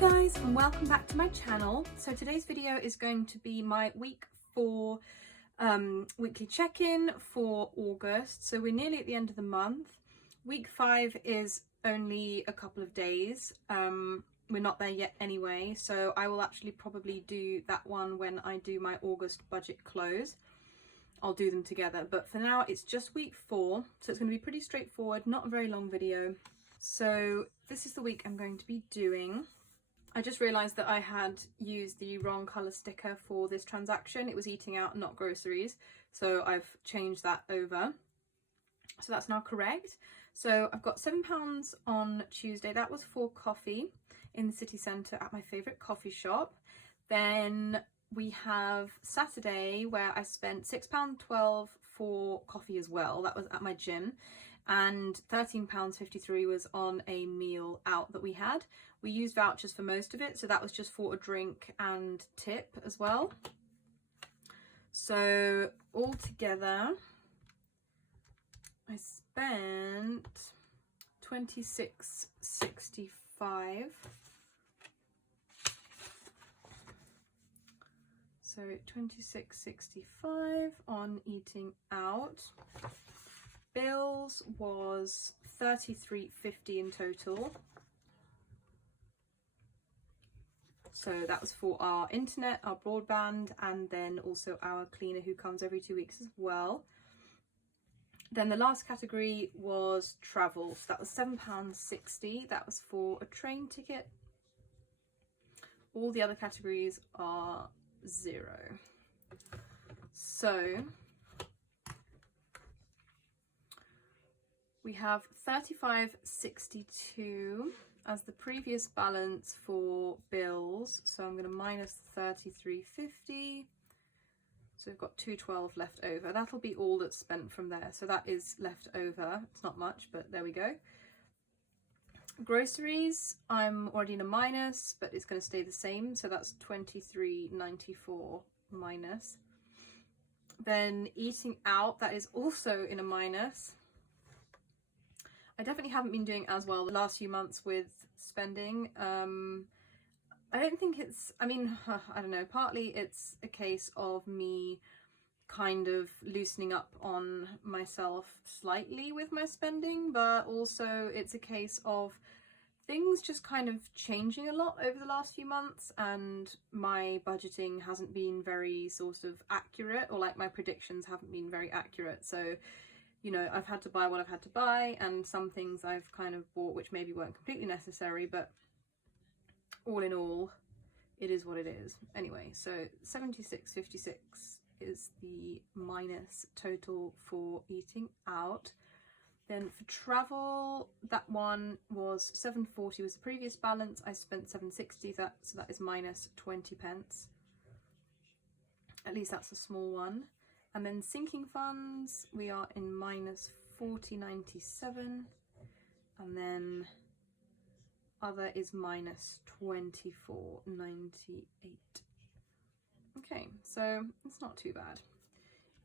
guys, and welcome back to my channel. So today's video is going to be my week 4 weekly check-in for August. So we're nearly at the end of the month. Week 5 is only a couple of days. We're not there yet anyway, so I will actually probably do that one when I do my August budget close. I'll do them together, but for now it's just week 4, so it's going to be pretty straightforward, not a very long video. So this is the week I'm going to be doing. I just realised that I had used the wrong colour sticker for this transaction. It was eating out, not groceries, so I've changed that over. So that's now correct. So I've got £7 on Tuesday. That was for coffee in the city centre at my favourite coffee shop. Then we have Saturday where I spent £6.12 for coffee as well. That was at my gym. And £13.53 was on a meal out that we had. We used vouchers for most of it, so that was just for a drink and tip as well. So altogether I spent £26.65. So £26.65 on eating out. Bills was £33.50 in total. So that was for our internet, our broadband, and then also our cleaner who comes every 2 weeks as well. Then the last category was travel. So that was £7.60. That was for a train ticket. All the other categories are 0. So we have £35.62 as the previous balance for bills. So I'm going to minus £33.50. So we've got £2.12 left over. That'll be all that's spent from there. So that is left over. It's not much, but there we go. Groceries, I'm already in a minus, but it's going to stay the same. So that's £23.94 minus. Then eating out, that is also in a minus. I definitely haven't been doing as well the last few months with spending. I don't think it's, I mean, I don't know, partly it's a case of me kind of loosening up on myself slightly with my spending, but also it's a case of things just kind of changing a lot over the last few months, and my budgeting hasn't been very sort of accurate, or like my predictions haven't been very accurate. So, you know, I've had to buy what I've had to buy, and some things I've kind of bought which maybe weren't completely necessary, but all in all, it is what it is. Anyway, so £76.56 is the minus total for eating out. Then for travel, that one was £7.40 was the previous balance. I spent £7.60, so that is minus 20 pence. At least that's a small one. And then sinking funds, we are in minus £40.97, and then other is minus £24.98. Okay, so it's not too bad.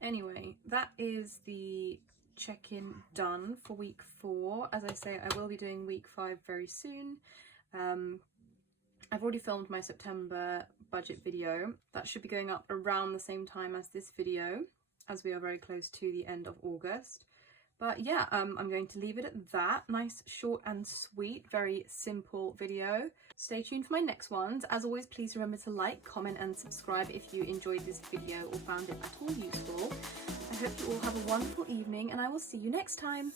Anyway, that is the check-in done for week 4. As I say, I will be doing week 5 very soon. I've already filmed my September budget video. That should be going up around the same time as this video, as we are very close to the end of August. But yeah, I'm going to leave it at that. Nice, short and sweet, very simple video. Stay tuned for my next ones. As always, please remember to like, comment and subscribe if you enjoyed this video or found it at all useful. I hope you all have a wonderful evening, and I will see you next time.